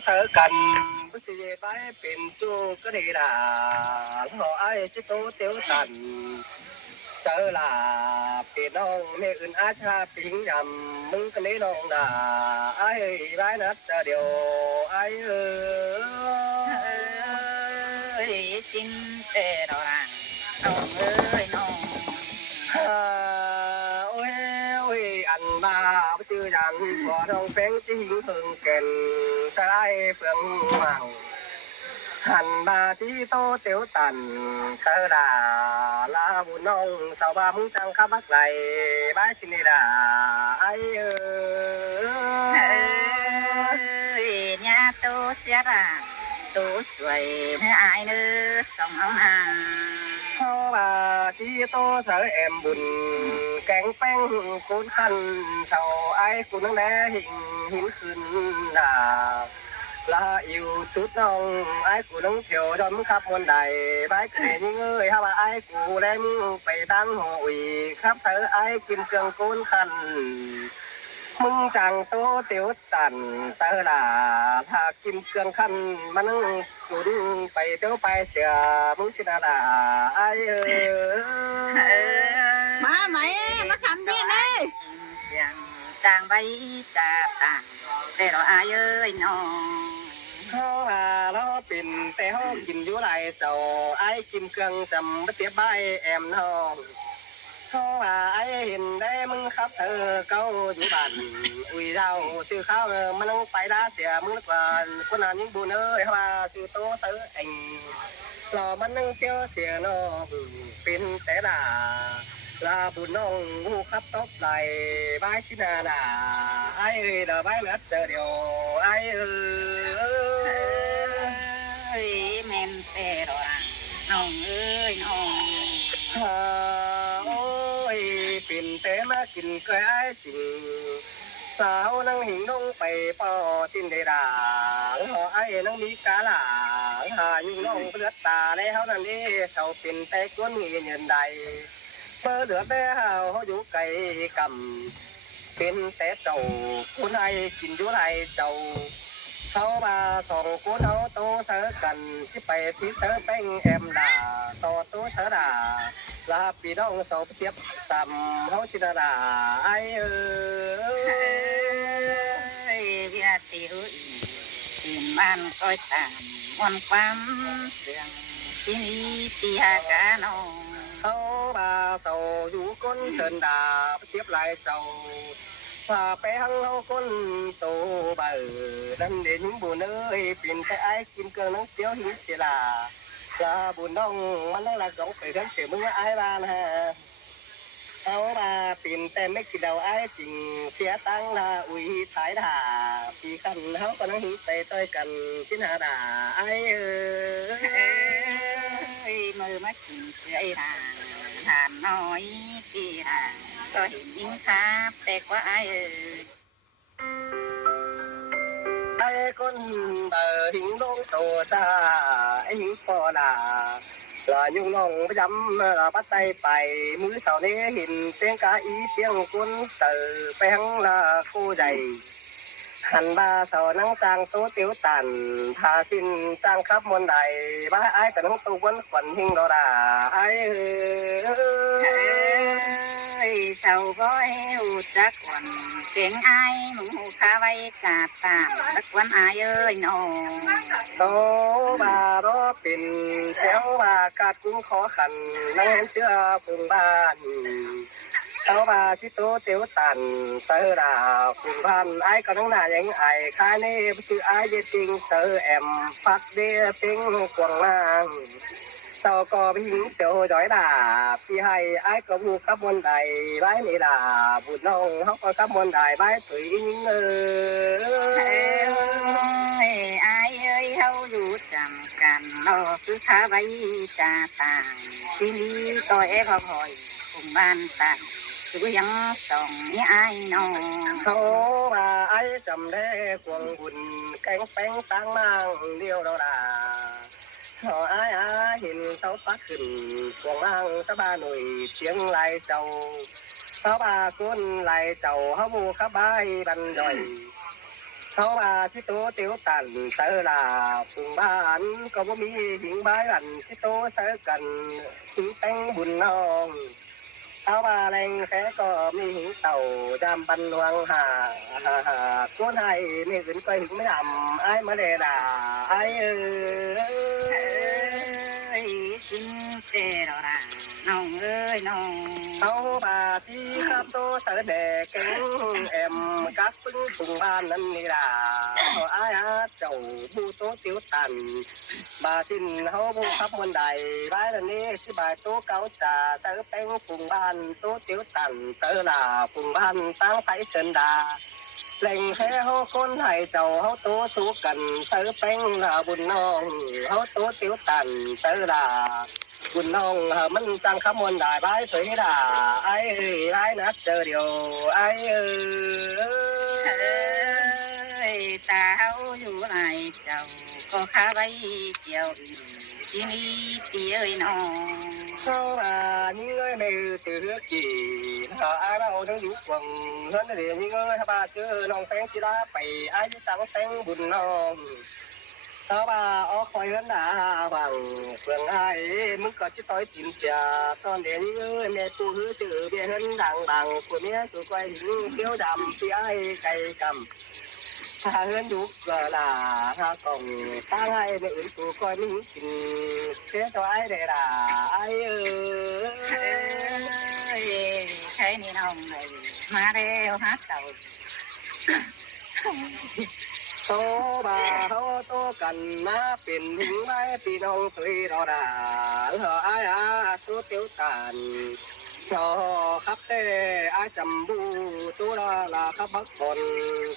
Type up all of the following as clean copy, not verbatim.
sợ cần bất kỳ báiเป็นtu cái này là họ ai chứ tố tiểu tần sợ làเป็นน้องไม่อื่นอาชาปิงยำมึงcái nàyน้องlà ai bái nátจะเดียวai ơi xin tê đồ rằng nông ơi nông ôi ôi anh ba chưa dàn bỏ đông phèn chỉ hình hương kèn sai phương hoàng hành ba chỉ tô tiểu tần sơ đà la buồn nông sao ba muốn trăng khắp bắc này bái xin đi đà ai ơi nhà tôi sẽ ra tôi xuôi ai nữa sống ông à bà chỉ tô sợ em buồn kẹn phèn cuốn khăn sao ai cũng đang hình hình khinh là yêu chút nông ai cũng đang thiếu đón khắp muôn đại bái kể những người ha bà ai cũng đem phải tăng hội khắp sở ai kim cương côn khăn mừng chẳng tô tiểu tần sở là thà kim cương khăn mà nâng chút phải tiêu phải sửa mừng xin là ai má mày má cầm đi đi chàng bay trà tàng để rồi ai ơi nó nóเป็นแต่ห้องกินอยู่ไรเจ้าไอ้กินเครื่องจำไม่เตียบใบแอมน้องเขาว่าไอ้เห็นได้มึงขับเสือเก้าอยู่บ้านอุ้ยเจ้าซื้อข้าวมันต้องไปด่าเสียมึงก่อนคนนั้นยิ่งบุญเอ้ยเขาว่าซื้อโต๊ะซื้อเองรอมันนั่งเตี้ยวเสียน้องเป็นแต่ด่าลาบุญน้องงูขับตบไหลใบชินาด่าไอ้เอ้ยเดี๋ยวใบนัดเจอเดียวไอ้เอ้ย men tê đồ rằng nông ơi nông โอ้ยปิ่นเต้มากินกล้วยจริงสาวนั่งหิงนงไปปอสิ้นเดดาหอไอ้นั่งมีกาหลาหายุ่งน้องเลือดตาแล้วนั่นนี่เสาปิ่นแต่ก้นเงียนใดเมื่อเหลือแต่หาวเขาอยู่ไกลกำเป็นแต่เจ้าคนไอ้กินอยู่ไรเจ้าเขามาสองคนเขาโตเสือกันที่ไปที่เสือแป้งแอมด่าสอโตเสือด่าลาปีน้องสอบเทียบซ้ำเขาสิดาไอơi vía tiểu tìm ban coi tạm quan quam sương xin ý tia cá nông เขามาเสาอยู่ก้นเชิญด่าเทียบลายเจ้าพาไปหังเขาก้นโตเบอนั่นเด่นบุญเอ้ยปิ่นแต่ไอ้กินเกลือน้องเตี้ยวหินเสียลาลาบุญน้องมันนั่งหลักกองไปกันเสียมึงไอ้บ้านฮะเขามาปิ่นแต่ไม่กินเดาไอ้จริงเสียตังละอุ้ยถ่ายด่าปีกันเขาก็นั่งหิไปต่อยกันชิ้นหาด่าไอ้ơi mơ mắt nhìn cười hàng hàn nói kỳ hàng có hình những tháp tệ quá ai ơi ไอ้คนเบอหิงลงโตจ้าไอ้หิงพอด่าลายุ่งน้องประจำลาปัดไตไปมือเสาเนี้หินเตียงกาอีเตียงกุนเสือแป้งลาคู่ใหญ่หันบาเสานั่งจางโตเตียวตันทาสินจางครับมนใดบ้าไอ้กับน้องตัววันขวัญหิงดอดาไอ้ơi sầu gói hụt chắc quần tiếng ai mừng hụt khá vay cả tạm đất quán ai ơi nô โตบารอเป็นแถวว่ากัดกุ้งขอขันนั่งเห็นเชื่อพุงบ้านเขาว่าชิโตเตียวตันเสือดาพุงพันไอ้ก็นั่งหน้ายังไอ้ข้านี่ชื่อไอ้เยติงเสือแอมพักเดียติงกวางนางเต่าก็พิงเตียวจอยดาพี่ให้ไอ้ก็บุกขับมนใดไว้นี่ดาบุญน้องเขาก็ขับมนใดไว้ถุยยิงơi ai ơi hâu dù chẳng cần lo cứ khá vay cả tạm xin đi tôi em học hỏi cùng ban tạm cứยังส่งนี่ไอ้น้อง เขาว่าไอ้จำได้ควงบุญแกงแป้งตั้งมั่งเดียวเราด่าเขาไอ้เห็นเสาปักขึ้นควงมั่งสบาหน่อยเสียงไหลเจ้าเขาว่าก้นไหลเจ้าเขาบูเขาใบบันดอย เ เขามาที่โตเตียวตันเตอลาปุ่งบ้านก็บ่มีหิงบ้ายอันที่โตเสกันหิงแป้งบุญน้องเขามาแรงแสก็มีหิงเต่าดำบันหลวงหาก้นให้ไม่อื่นก็หิงไม่ดำไอ้มาเดดาไอ้สินเจรอราน้องเอ้ยน้องเขามาที่ขับโตเสแดกเก่งแอมกักปึ้งปุ่งบ้านนั่นนี่ล่ะไอ้เจ้าบูโตเตียวตันบาสินเขาบูขับวันใดบ้านนี้ที่บายโตเก่าจ่าเสือแป้งปุ่งบ้านโตเตียวตันเสือลาปุ่งบ้านตั้งไฟเสินดาแหล่งแท้เขาคนให้เจ้าเขาโตสู้กันเสือแป้งลาบุญน้องเขาโตเตียวตันเสือลาบุญน้องมันจังขมวนได้บายสวยด่าไอ้ไอ้นัดเจอเดียวไอ้ตาเฮาอยู่ไหนเจ้าก็ข้าไว้เกี่ยวอื่นที่นี่ตีเอ้ยน้องเขาnhững người mày từ nước gì ai bảo đang đủ quần hơn thì những người ba chữ non phèn chỉ đã bày ai chỉ sáng phèn buồn nonเขาบ่าออกคอยกันหนาบังเพื่อนไอ้มึงก็จะต่อยจิ้มเสียตอนเดี๋ยวนี้แม่ปูหื้อชื่อเบี้ยเห็นดังบังคนนี้ตัวก้อยหิงเขี้ยวดำที่ไอ้ไก่กำถ้าเฮือนดุก็ล่ะถ้ากล่องตั้งไอ้ไม่อื่นตัวก้อยไม่หิงกินเสียตัวไอ้ได้ล่ะไอ้ใครนี่น้องเลยมาเร็วฮักเต่าโตบ่าเขาโตกันมาเป็นหิงไม้พี่น้องเคยรอด่าไอ้ตัวเตี้ยวตันชอครับเต้อาจำบูตัวละครับบักคน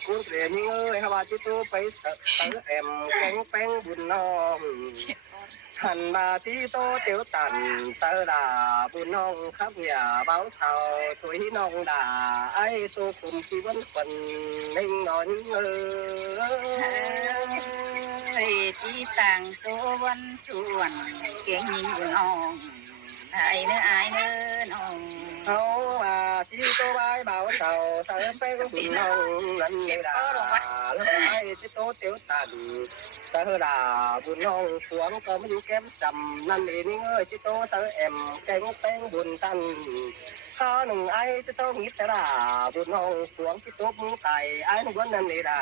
กูเรียนยิ่งฮะว่าที่ตัวไปเสือแอมแกงแป้งบุญน้องหันมาที่โตเตียวตันเสือดาบุญน้องครับอย่าเบาเศร้าถวยน้องด่าไอ้ตัวกลุ่มที่วันคนนิ่งนอนที่ต่างตัววันส่วนเก่งยิงบุญน้องไอ้เนื้อไอ้เนื้อน้องเขาว่าที่ตัวใบเบาเศร้าเสือแป้งบุญน้องนั่นไม่ด่าแล้วไอ้ที่โตเตียวตันเสือดาบุญน้องสวงก็ไม่อยู่แก้มจำนั่นเองนี่ที่โตเสือแอมแกงแป้งบุญตันข้าหนึ่งไอ้ที่โตหิสระบุญน้องสวงที่โตมึงไตไอ้หนุ่มนั่นเองด่า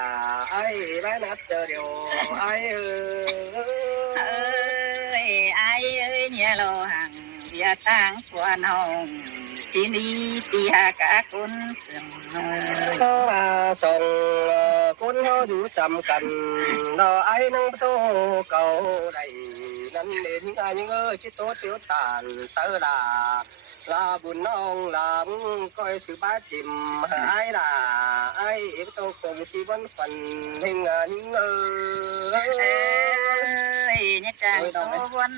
ไอ้แม่นัดเจอเดียวไอ้ไอ้เนี่ยเราห่างเดียต่างกว่าน้องที่นี่ตีหากะคนเสื่อมเขามาส่งคนเขาอยู่จำกันเราไอ้นั่งโตเก่าได้นั่นเองไอ้ยังที่โตเตียวตานเสือดาลาบุญน้องลามึงก้อยสืบบ้าจิมไอ้ด่าไอ้เอ็มโตคงที่วันฝันเฮงนิ่งเนี่ยใจตัววัน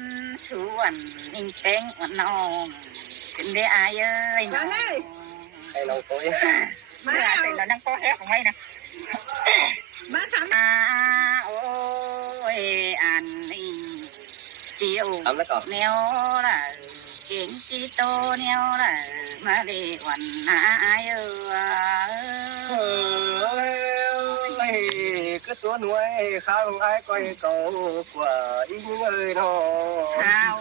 ส่วนนิ่งเป้งวันน้องถึงได้อายน้องไอ้น้องตัวมาใส่เรานั่งโต๊ะแฮกของไว้นะมาทำโอ้ยอันนี้จิ๋วแนวล่ะเก่งจีโตแนวล่ะมาเรียวันหายcứ tua nuôi khao ai coi cầu của ý ơi nó khao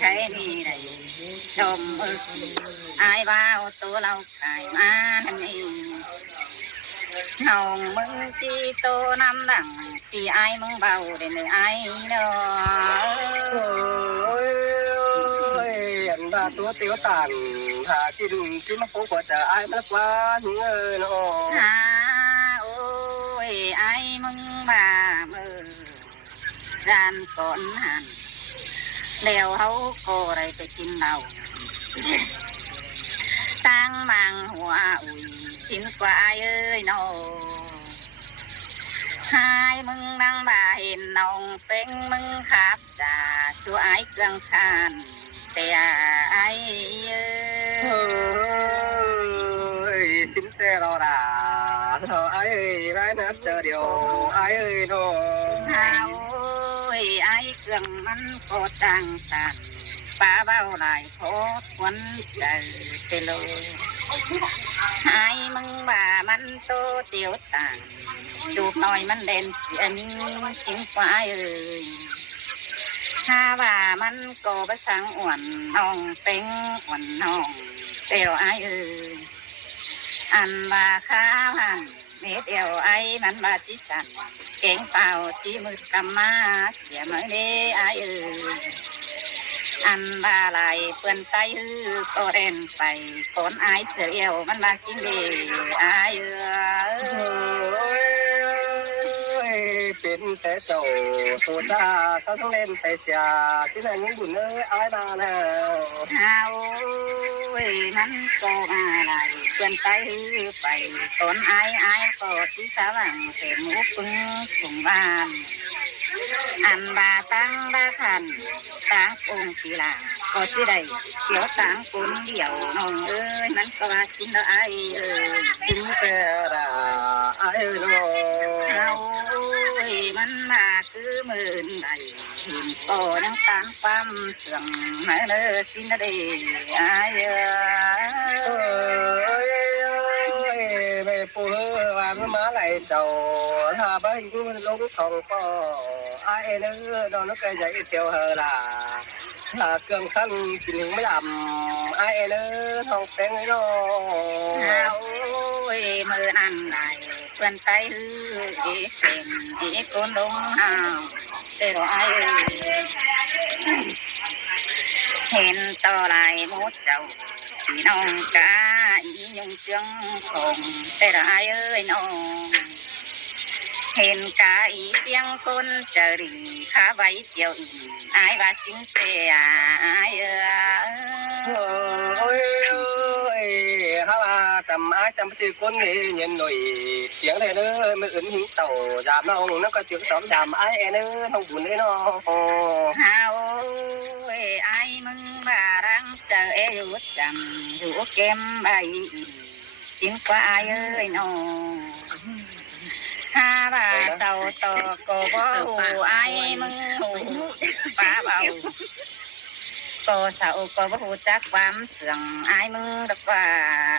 cái gì này chồng ai bao tua lâu cài ma này hồng mừng chi tô năm đẳng thì ai mừng bao để người ai nữa anh ta tua tiêu tàn hà xin chỉ mắc phố của chờ ai mất quá những ơi nó ai mừng bà mơ gian con hàn đèo hấu cô đâyไปกินเหล้าตั้งมังหัวอุ่ยสินกว่าไอ้เอ้ยน้องหายมึงนั่งบ่าเห็นน้องเป็นมึงขับจ่าสู้ไอ้เครื่องคานแต่ไอ้เอ้ยสินแต่เราด่าไอ้ร้ายนัดเจอเดียวไอ้เอ้ยน้องไอ้เครื่องมันก็จังตัน ป้าเบาหลายโคตรควันใจไปเลยหายมึงว่ามันโตเตียวต่างจูบหน่อยมันเด่นเสียนิ่งสิงควายเอ้ยถ้าว่ามันโกบสังอ้วนน้องเป็งอ้วนน้องเตียวไอเอ้ยอันว่าข้าพันเม็ดเดียวไอมันบาจิสันเก่งเปล่าที่มือกำมาเสียเมื่อเดไอเอ้ยอันบาลายเปื่อนไตฮือโตเรนไปคนอายเสือเอวมันบาสิงเดอายโอ้ยเป็นแต่เจ้าตัวจ้าสาวต้องเล่นแต่เสียสินั่นยังบุญเอ้ยอายมาแล้ว เฮาเว้ยมันโตมาลายเปื่อนไตฮือไปคนอายก็ที่สว่างเต็มหุบปึงถุงบ้านอันบาตั้งบาขันตั้งองค์ปีลาก็ที่ใดเดี๋ยวตั้งปุนเดี่ยวน้องเอ้ยมันก็ว่ากินได้เอ้ย ถึงแต่ละอายน้อง เฮาเอ้ยมันมาคือหมื่นใดหินก็ยังตั้งความเสื่อมมาเลยสินเดอายเอ้ เอ้ ย ยไม่ปูว่ามันมาไหลเจ้าถ้าบ่หิวลงทองก็อายเนื้อน้องนึกใจเตียวเฮล่ะถ้าเครื่องขั้นกินไม่ดำอายเนื้อทองเป็นน้อง เฮาเอ้ยมือนั่นใดเพื่อนไตฮือเอเป็นเอโกนลงหาวแต่เราอายเอ้ยเห็นต่อลายมุดเจ้าพี่น้องกาอียงเจืองคงแต่ละอายเอ้ยน้องเห็นกาอีเสียงคนเจรีข้าไว้เจียวอีอายว่าสิงเตียอายเอ้ โอ้ยฮาว่าจำอายจำชื่อคนนี้เย็นหน่อยเสียงเลยเนื้อมืออื่นหิ้งเต่ายามน้องนั่นก็เจือกสองยามอายเนื้อทองบุญเลยน้อง เฮาเอ้ยอายมึงบารังเจอเออยู่จำอยู่เกมใบสิงกว่าอายเอ้ยน้องถ้าว่าเศร้าต่อก็บ่หูอายมึงหูป้าเบาก็เศร้าก็บ่หูจักความเสื่องอายมึงดอกว่า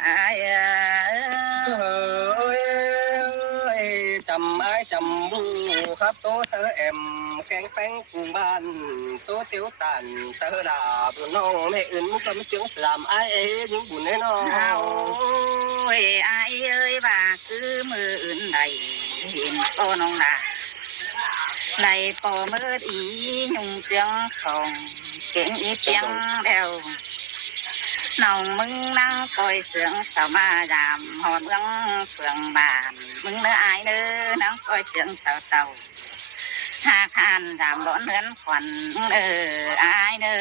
อายเอ้ยจำอายจำบูครับโตเสอแอมแกงแป้งกุ้งบ้านโตเตียวตันเสอดาบุญน้องแม่อื่นมึงก็ไม่เจืองสลามอายยิงบุญให้น้อง เอาเอ้ยอายเอ้ยว่าคือมืออื่นใดเห็นก็น้องดาในปอมืออียุ่งเจียงของเก่งอีเปียงแล้วน้องมึงนั่งคอยเสืองสาวมายามหอดเมืองเฟืองบานมึงเนื้ออายเนื้อนั่งคอยเจียงสาวเต่าหาคานดามร้อนเนื้อนขวัญอายเนื้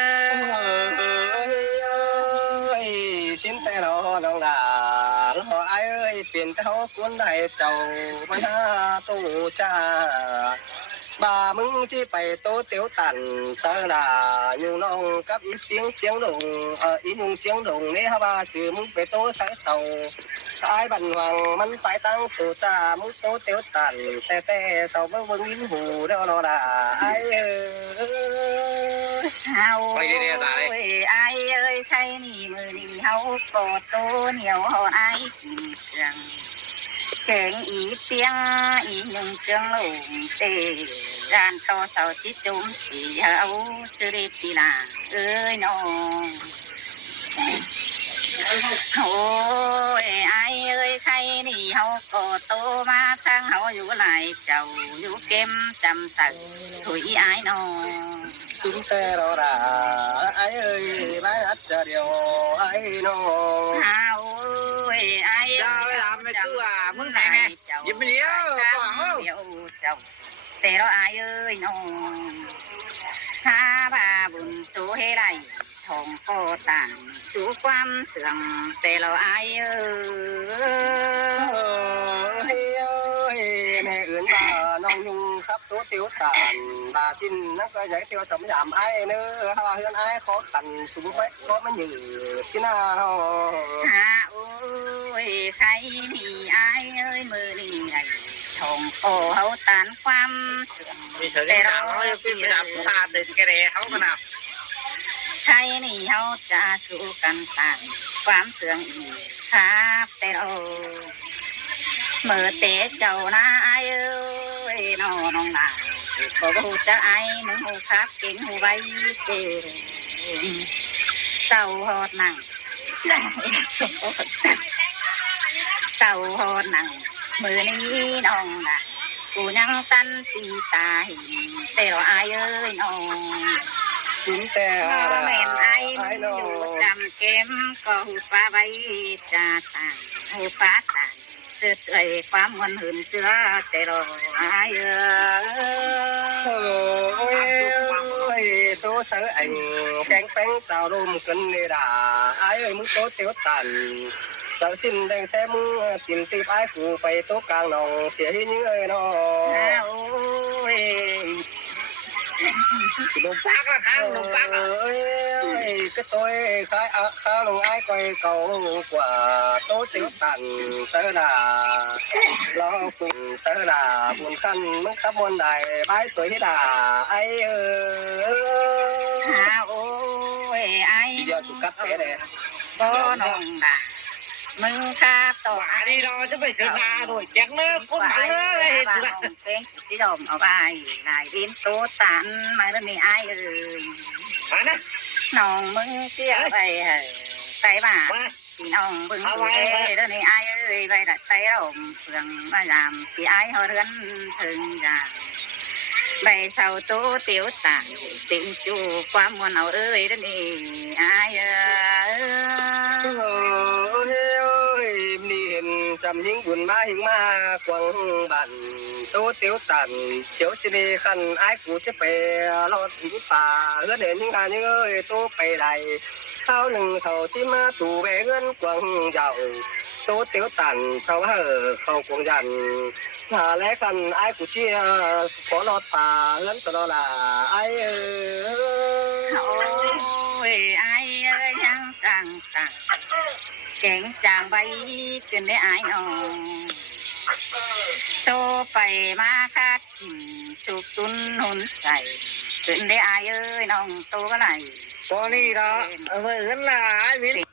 อ xin tay nóน้องดาแล้วไอ้เอ้ยเปลี่ยนเท้าควนได้เจ้ามาหน้าตู้จ้าบ่ามึงที่ไปโตเตียวตันสาลาอยู่น้องกับอีเสียงเชียงดงอียุงเชียงดงนี่ฮะว่าชื่อมึงไปโตสายเสาไอ้บันวังมันไปตั้งตู้จ้ามึงโตเตียวตันแต่เสาเบิ่งยิ้มหูเด้อน้องดาไอ้เอ้ย เฮาเอ้ยไอเอ้ยใครนี่มือนี่เฮาโกอดโตเหนียวหอไอกินจังแกงอีเปียงอีหยุ่งเจียงลงเตรานต่อเสาที่จุ่มสีเฮาสุริตีลาเอ้ยน้องโอ้ยไอเอ้ยใครนี่เฮาโกอดโตมาทางเฮาอยู่หลายเจ้าอยู่เก็มจำสักถุยไอน้อง chúng ta đó là ai ơi lái ắt chờ điều ai nó เฮาเอ้ยไอ เจ้าlàm mày cứ à muốn này nè giúp mình điếu còn không เดี๋ยวเจ้าแต่เราอายเอ้ยน้องหาบาบุญสู้ให้ได้ทองโคต่างสู้ความเสื่อมแต่เราอายเอ้ย mẹ ướn bà non nhung khắp tố tiêu tàn bà xin nó có giấy tiêu sớm giảm ai nữa hoa hơn ai khó khăn xuống quét có mấy nhử xin nào หาโอ้ยใครมีอายเอ้ยมือนี่ไงทองโคเขาตานความเสื่อม vì sợ cái nào nó cái làm chúng ta thì cái này không có nào ไทยนี่เฮาจะสู้กันตามความเสื่องอีกครับแต่เราเมื่อเตะเจ้านาไอ้เอ้ยน้องนาก็หูจะไอ้มึงหูคักเก่งหูไว้เก่งเต่าหอดหนังเต่าหอดหนังมือนี้น้องนากูยังตันตีตาหินแต่เราไอ้เอ้ยน้อง กินแต่ ก็เม็นไอ้มึงอยู่จำเกมก็หูฟ้าใบจะต่างหูฟ้าต่างเสื่อสวยความมันหืนเสือแต่เราไอ้เอ้ยตัวเสือไอ้แกงแป้งเจ้าลมกันนี่ด่าไอ้เอ้ยมึงโตเตี้ยวตันสาวสิ้นแดงแซ่มึงติ่มตีไอ้กูไปโต๊ะกลางหนองเสียที่นี่เอ้ยน้อง โอ้ย ลงปักละข้างลงปักอ่ะ เอ้ยcái tôi khai khá lòng ai quay cầu quả tố tiểu tàn sơ là lo cùng sơ là buồn khăn mất khắp muôn đài bái tuổi hết là aiโอ้ยไอ้ giờ chụp cắt thế này บ่น้องด่ามึงข้าต่อ อันนี้เราจะไปเสียนาด้วยแจ็คเนื้อคนหนังเนื้ออะไรเห็น บ้า ไหม น้องเป็นที่ดมเอาไว้นายวินโตตันมาแล้วมีไอ้เอ้ย มานะ น้องมึงเสียไปเหอะไตบ้า มา พี่น้องบึงดูเอ้แล้วนี่ไอ้เอ้ยไปดัดไตเราเฟืองมายามพี่ไอ้เขาเรือนถึงยาใบเสาโตเตียวต่างติงจูความมวลเอาเอ้ยแล้วนี่ไอ้เอ้ย ơi nhìn chầm những buồn ma hình ma quăng bản tô tiếu tàn chiếu xì đi khăn ai cú chết bè lo những phà hứa đến những hà những ơi tô bè lại thao nừng thầu chi ma tù bè ngân quăng giàu tô tiếu tàn sau hở khâu quăng dàn hà lẽ khăn ai cú chia phó lọt phà lớn tao đó là ai ôi ai ơi nhang càng càng kẹn chàng bayขึ้นได้อายน้องโตไปมาคาดจิงสุกตุนหุนใส่ขึ้นได้อายเอ้ยน้องโตก็ไหล ตอนนี้เราเหมือนล่ะไอ้วิน